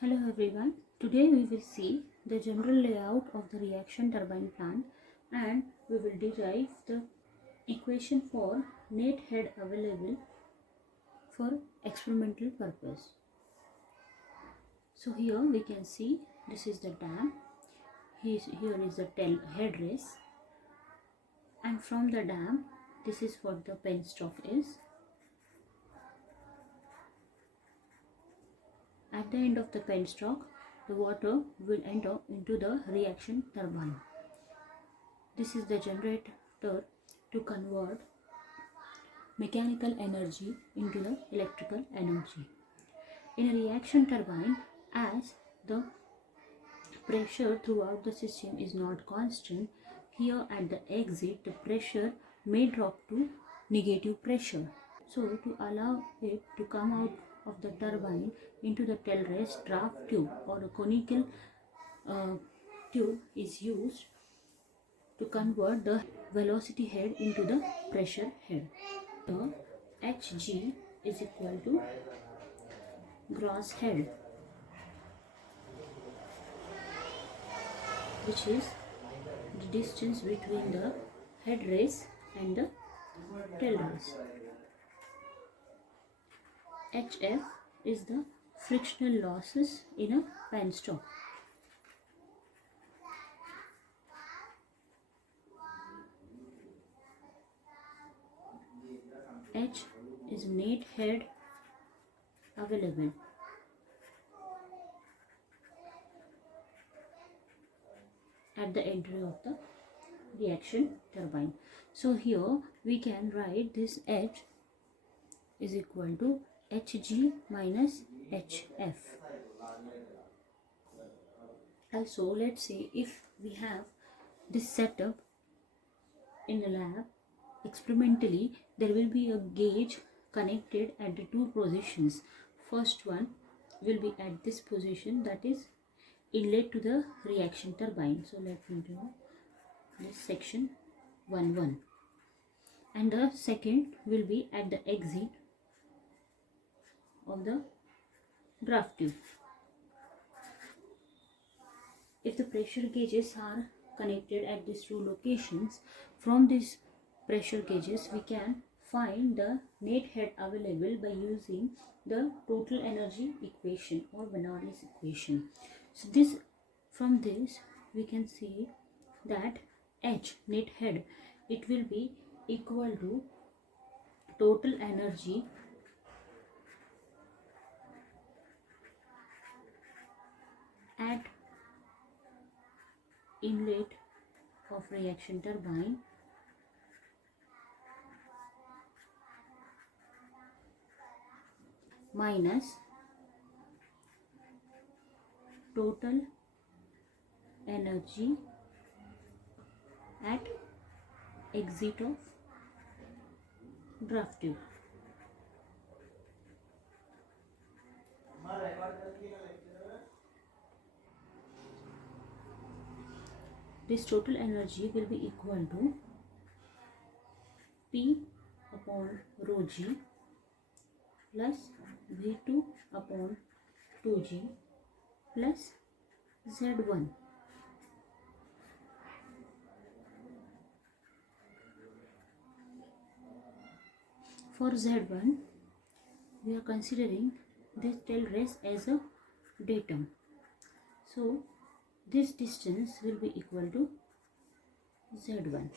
Hello everyone, today we will see the general layout of the reaction turbine plant and we will derive the equation for net head available for experimental purpose. So here we can see this is the dam, here is the head race, and from the dam this is what the penstock is. At the end of the penstock, the water will enter into the reaction turbine. This is the generator to convert mechanical energy into the electrical energy. In a reaction turbine, as the pressure throughout the system is not constant, here at the exit the pressure may drop to negative pressure. So to allow it to come out of the turbine into the tail race, draft tube or a conical tube is used to convert the velocity head into the pressure head. So Hg is equal to gross head, which is the distance between the head race and the tail race. Hf is the frictional losses in a penstock. H is net head available. At the entry of the reaction turbine. So here we can write this H is equal to Hg minus Hf. Also, let's say if we have this setup in the lab, experimentally there will be a gauge connected at the two positions. First one will be at this position, that is inlet to the reaction turbine. So let me draw this section 1 and the second will be at the exit of the draft tube. If the pressure gauges are connected at these two locations, from these pressure gauges we can find the net head available by using the total energy equation or Bernoulli's equation. So from this we can see that H net head, it will be equal to total energy at inlet of reaction turbine minus total energy at exit of draft tube. This total energy will be equal to P upon rho g plus V2 upon 2g plus Z1. For Z1, we are considering this tail race as a datum. So this distance will be equal to Z1.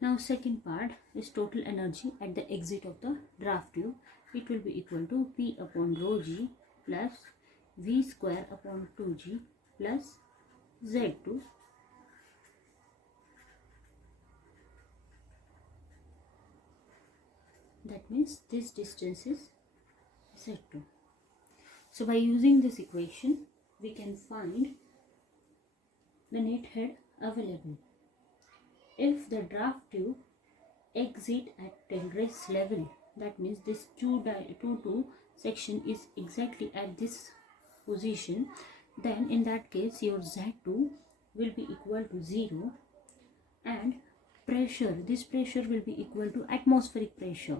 Now second part is total energy at the exit of the draft tube. It will be equal to P upon rho g plus V square upon 2g plus Z2 . That means this distance is Z2. So by using this equation, we can find the net head available. If the draft tube exit at tail race level, that means this 2 section is exactly at this position, then in that case your Z2 will be equal to 0 and pressure, this pressure will be equal to atmospheric pressure.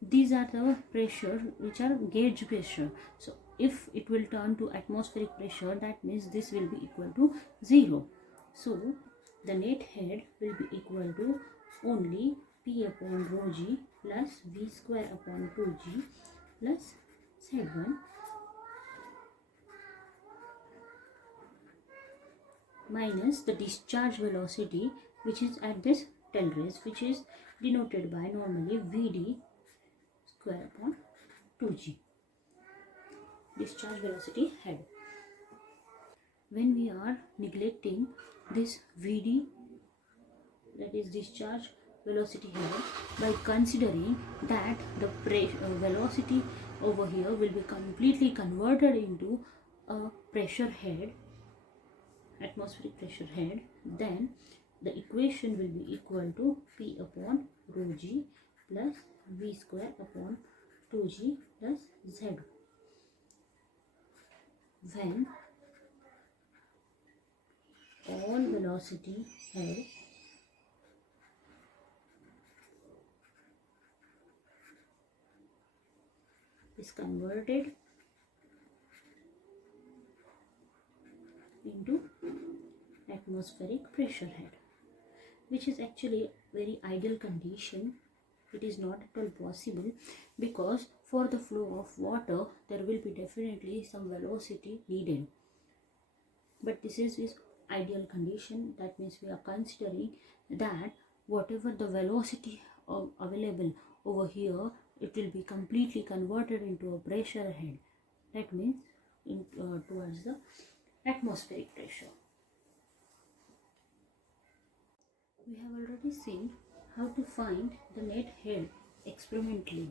These are the pressure which are gauge pressure. So if it will turn to atmospheric pressure, that means this will be equal to 0. So the net head will be equal to only P upon rho g plus V square upon 2g plus Z1 minus the discharge velocity, which is at this tail race, which is denoted by normally Vd square upon 2g, discharge velocity head. When we are neglecting this Vd, that is discharge velocity head, by considering that the velocity over here will be completely converted into a pressure head, atmospheric pressure head, then the equation will be equal to P upon rho g plus V square upon 2g plus Z, when all velocity head is converted into atmospheric pressure head, which is actually very ideal condition. It is not at all possible, because for the flow of water there will be definitely some velocity needed, but this is ideal condition. That means we are considering that whatever the velocity available over here, it will be completely converted into a pressure head. That means towards the atmospheric pressure. We have already seen how to find the net head experimentally,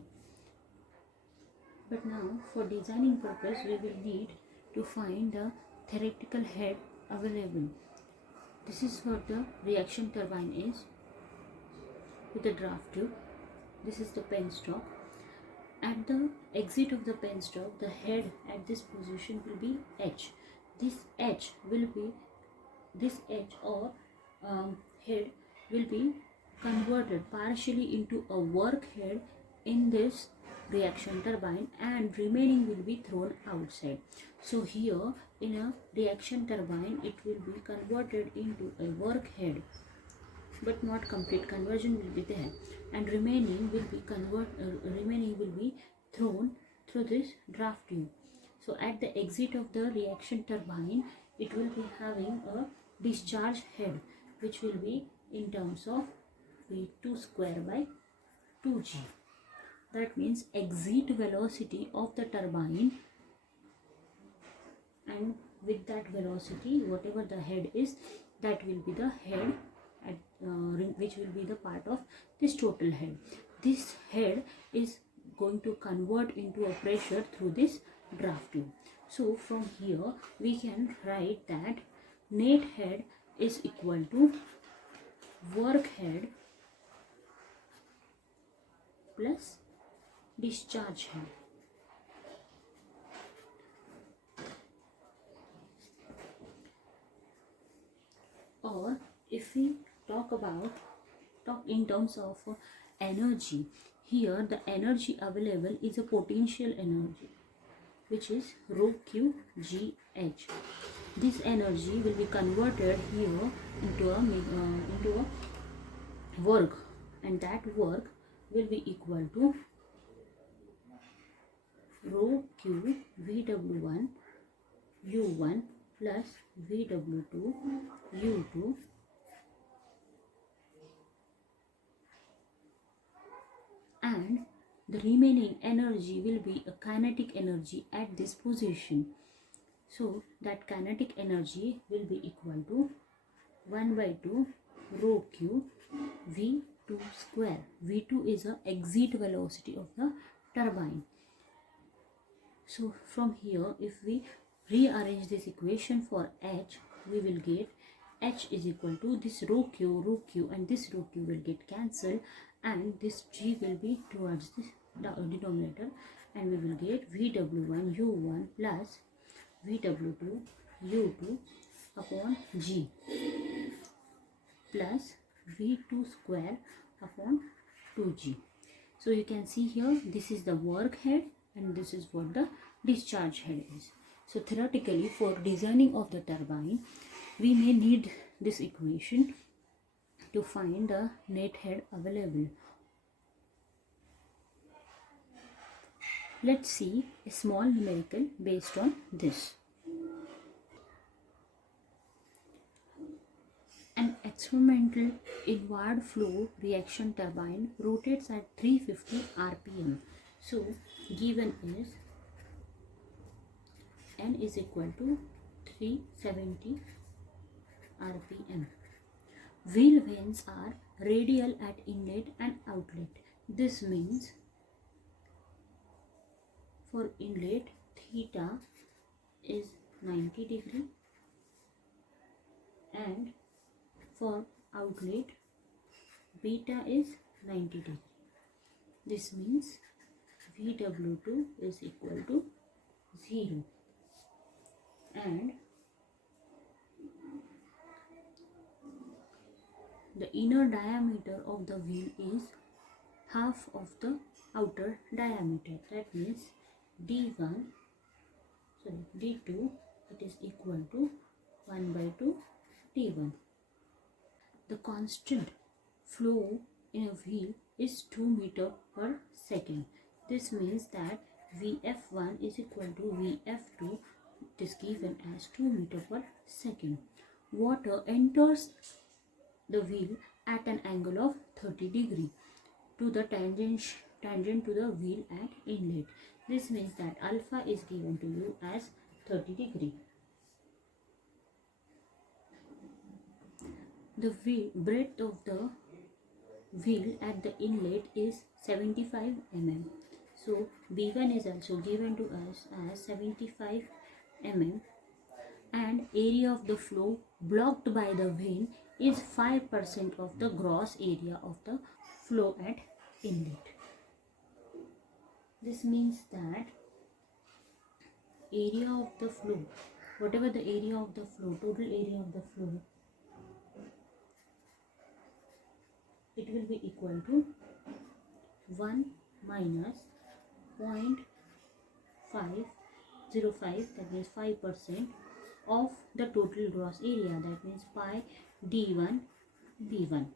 but now for designing purpose we will need to find the theoretical head available. This is what the reaction turbine is, with the draft tube. This is the penstock. At the exit of the penstock, the head at this position will be H. This H will be, this H or head will be converted partially into a work head in this reaction turbine, and remaining will be thrown outside. So here in a reaction turbine it will be converted into a work head, but not complete conversion will be there, and remaining will be thrown through this draft tube. So at the exit of the reaction turbine, it will be having a discharge head, which will be in terms of V2 square by 2g. That means exit velocity of the turbine, and with that velocity, whatever the head is, that will be the head at, which will be the part of this total head. This head is going to convert into a pressure through this draft tube. So from here we can write that net head is equal to work head plus discharge head. Or if we talk in terms of energy, here the energy available is a potential energy, which is rho q g h. This energy will be converted here into a work, and that work will be equal to rho q vw1 u1 plus vw2 u2 and the remaining energy will be a kinetic energy at this position. So that kinetic energy will be equal to 1 by 2 rho q v2 square. V2 is the exit velocity of the turbine. So from here, if we rearrange this equation for H, we will get H is equal to this rho q, and this rho q will get cancelled, and this g will be towards this denominator, and we will get vw1 u1 plus vw2 u2 upon g plus v2 square upon 2g. So you can see here, this is the work head and this is what the discharge head is. So theoretically, for designing of the turbine, we may need this equation to find the net head available. Let's see a small numerical based on this. An experimental inward flow reaction turbine rotates at 350 rpm. So given is N is equal to 370 rpm. Wheel vanes are radial at inlet and outlet. This means for inlet theta is 90 degree and for outlet beta is 90 degree. This means VW2 is equal to 0 and the inner diameter of the wheel is half of the outer diameter. That means D2 it is equal to 1 by 2 T1. The constant flow in a wheel is 2 meter per second. This means that Vf1 is equal to Vf2. It is given as 2 meter per second. Water enters the wheel at an angle of 30 degree to the tangent to the wheel at inlet. This means that alpha is given to you as 30 degree. The breadth of the wheel at the inlet is 75 mm. So B1 is also given to us as 75 mm and area of the flow blocked by the vane is 5% of the gross area of the flow at inlet. This means that area of the flow, whatever the area of the flow, total area of the flow, it will be equal to 1 minus 0.505, that means 5% of the total gross area, that means pi d1 b1.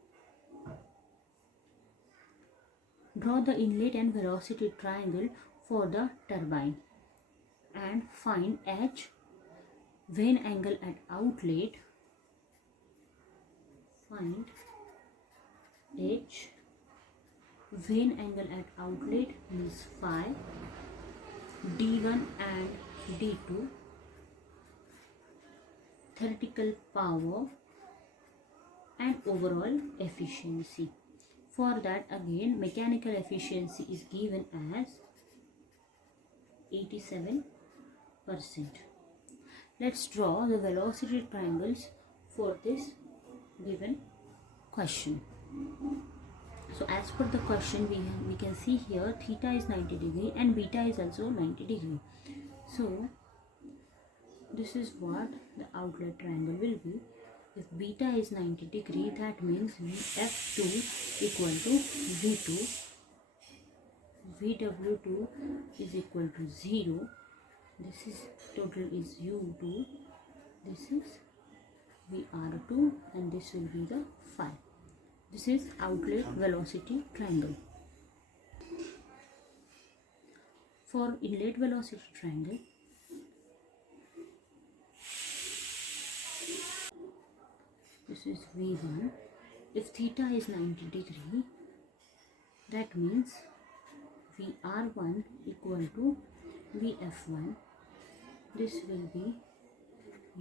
Draw the inlet and velocity triangle for the turbine and find H vane angle at outlet. Find H vane angle at outlet means phi, D1 and D2, theoretical power and overall efficiency. For that again mechanical efficiency is given as 87%. Let's draw the velocity triangles for this given question. So as per the question we can see here theta is 90 degree and beta is also 90 degree. So this is what the outlet triangle will be. If beta is 90 degree, that means F2 equal to V2, VW2 is equal to 0, this is total is U2, this is VR2 and this will be the phi. This is outlet velocity triangle. For inlet velocity triangle, this is V1. If theta is 90 degree, that means VR1 equal to VF1. This will be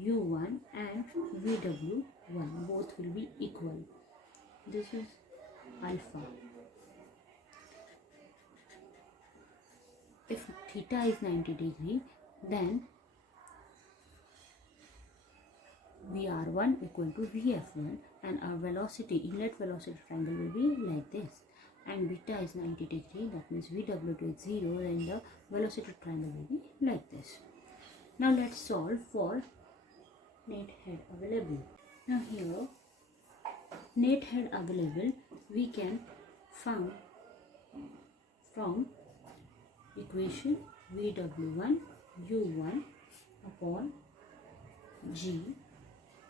U1 and VW1. Both will be equal. This is alpha. If theta is 90 degree, then VR1 equal to VF1 and our velocity, inlet velocity triangle will be like this. And beta is 90 degree, that means VW2 is 0, then the velocity triangle will be like this. Now let's solve for net head available. Now here, net head available we can find from equation VW1 u1 upon g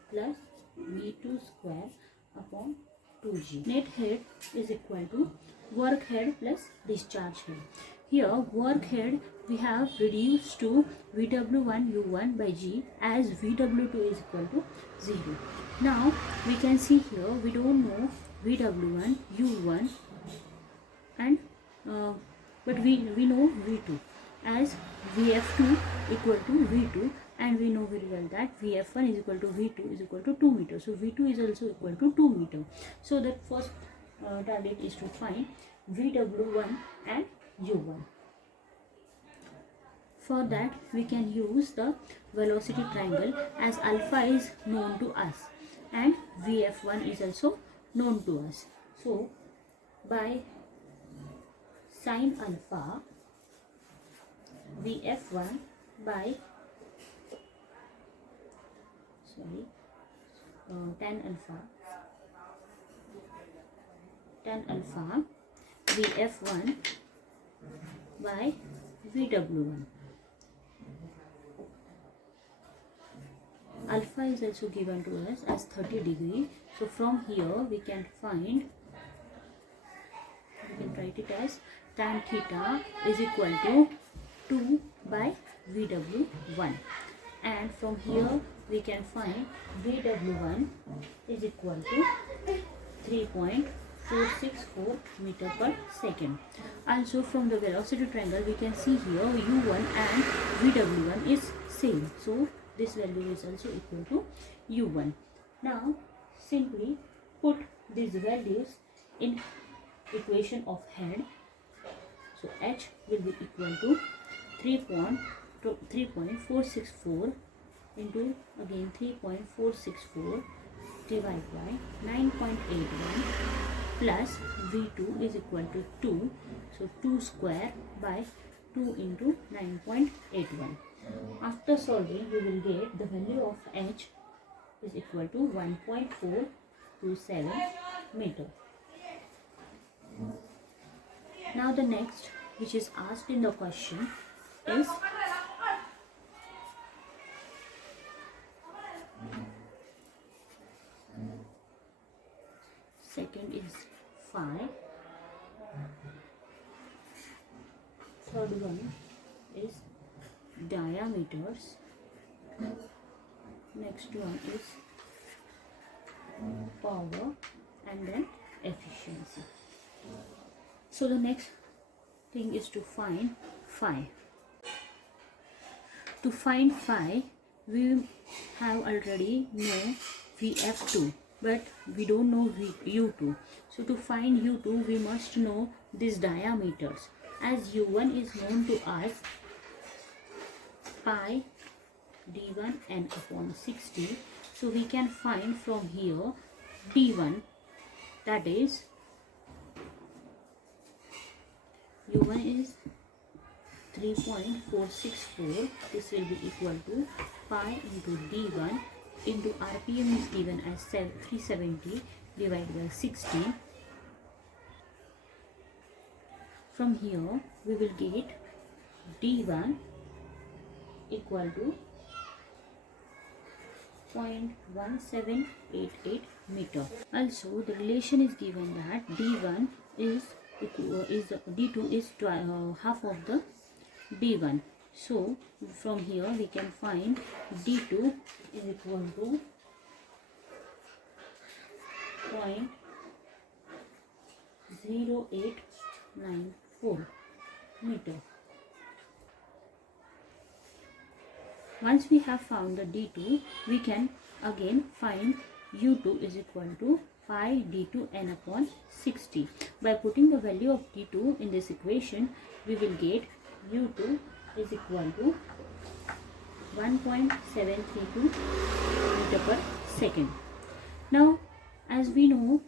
plus v2 square upon 2g. Net head is equal to work head plus discharge head. Here work head we have reduced to Vw1 u1 by g as Vw2 is equal to 0. Now we can see here we don't know Vw1 u1 and but we know v2 as Vf2 equal to v2, and we know very well that Vf1 is equal to v2 is equal to 2 meters. So v2 is also equal to 2 meters. So that first target is to find Vw1 and u1. For that we can use the velocity triangle as alpha is known to us and Vf1 is also known to us. So by sin alpha Vf1 by tan alpha Vf1 by Vw1. Alpha is also given to us as 30 degree. So from here we can write it as tan theta is equal to 2 by Vw1, and from here we can find Vw1 is equal to 3.464 meter per second. Also from the velocity triangle we can see here u1 and Vw1 is same, so this value is also equal to u1. Now simply put these values in equation of head. So h will be equal to 3.464 into again 3.464 divided by 9.81 plus v2 is equal to 2. So 2 square by 2 into 9.81. After solving we will get the value of h is equal to 1.427 meter. Now the next which is asked in the question is second is phi, third one is diameters, next one is power, and then efficiency. So the next thing is to find phi. To find phi we have already know Vf2 but we don't know u2. So to find u2 we must know these diameters. As u1 is known to us, pi d1 n upon 60. So we can find from here d1, that is u1 is 3.464. This will be equal to pi into d1 into rpm is given as 370 divided by 60. From here we will get d1 equal to 0.1788 meter. Also the relation is given that d1 is d2 is half of the d1. So from here we can find d2 is equal to 0.0894 meter. Once we have found the d2, we can again find u2 is equal to pi d2 n upon 60. By putting the value of d2 in this equation, we will get u2 is equal to 1.732 meter per second. Now as we know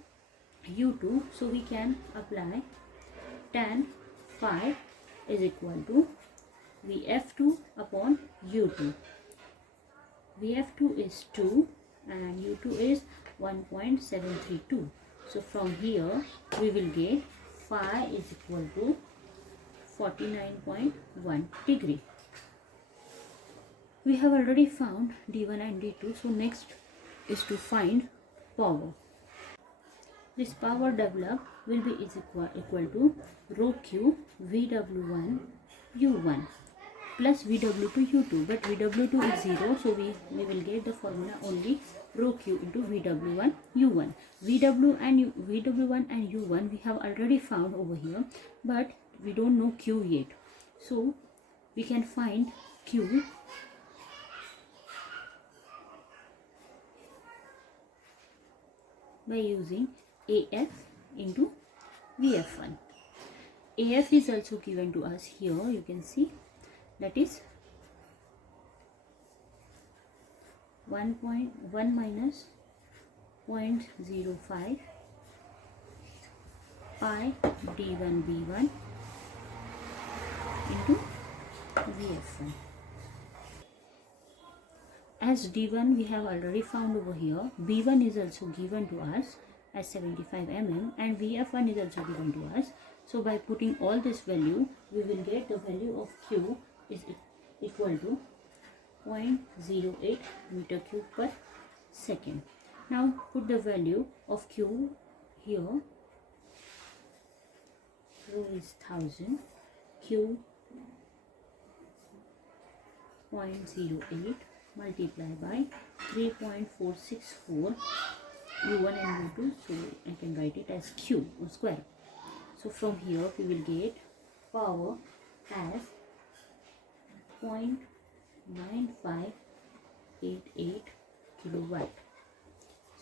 u2, so we can apply tan phi is equal to Vf2 upon u2. Vf2 is 2 and u2 is 1.732. So from here we will get phi is equal to 49.1 degree. We have already found D1 and D2, so next is to find power. This power developed will be equal to rho Q VW1 U1 plus VW2 U2, but VW2 is 0, so we will get the formula only rho Q into VW1 U1. VW1 and U1 we have already found over here, but we don't know Q yet, so we can find Q by using AF into VF1. AF is also given to us here, you can see, that is 1.1 minus 0.05 pi D1 B1 into VF1. As D1 we have already found over here, B1 is also given to us as 75 mm and VF1 is also given to us. So by putting all this value, we will get the value of Q is equal to 0.08 meter cube per second. Now put the value of Q here. Rho is 1000, Q 0.08 multiplied by 3.464 U1 and U2, so I can write it as Q or square. So from here we will get power as 0.9588 kilowatt.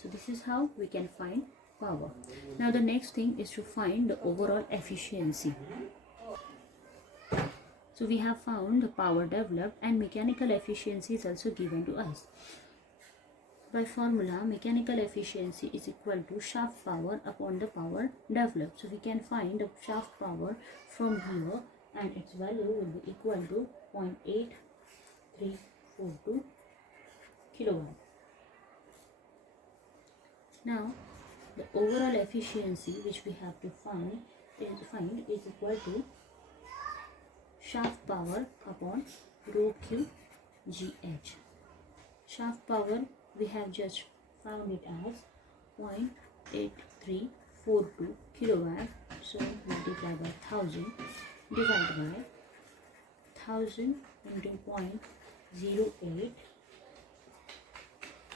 So this is how we can find power. Now the next thing is to find the overall efficiency. So we have found the power developed and mechanical efficiency is also given to us. By formula, mechanical efficiency is equal to shaft power upon the power developed. So we can find the shaft power from here and its value will be equal to 0.8342 kilowatt. Now the overall efficiency which we have to find is equal to shaft power upon rho Q GH. Shaft power we have just found it as 0.8342 kilowatt, so multiply by 1000 divided by 1000 into 0.08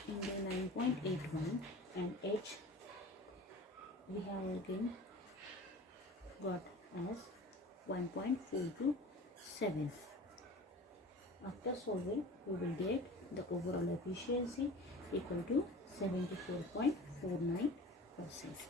into 9.81 and H we have again got as 1.427. After solving, we will get the overall efficiency equal to 74.49%.